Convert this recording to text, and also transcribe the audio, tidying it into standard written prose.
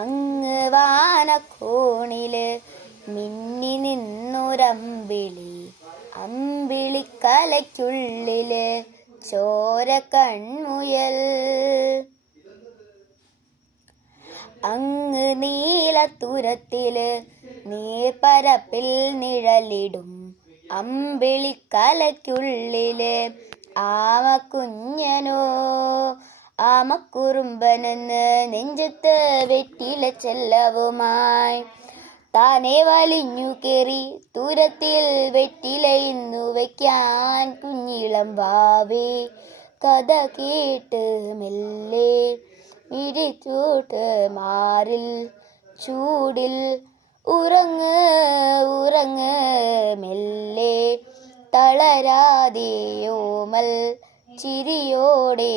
അങ്ങ് വാനക്കോണില് മിന്നി നിന്നൊരമ്പിളി, അമ്പിളിക്കലയ്ക്കുള്ളില് ചോര കൺമുയൽ. അങ്ങ് നീലത്തുരത്തില് നീർപ്പരപ്പിൽ നിഴലിടും അമ്പിളിക്കലയ്ക്കുള്ളില് ആമക്കുഞ്ഞനോ ആമക്കുറുമ്പനെന്ന് നെഞ്ചത്ത് വെറ്റില ചെല്ലവുമായി താനെ വലിഞ്ഞു കേറി തുരത്തിൽ വെറ്റിലയിന്നു വയ്ക്കാൻ. കുഞ്ഞിളം വാവേ കഥ കേട്ട് മെല്ലെ ഇടിച്ചോട്ട് മാറിൽ ചൂടിൽ ഉറങ്ങ് ഉറങ്ങ് മെല്ലെ തളരാതെ ഓമൽ ചിരിയോടെ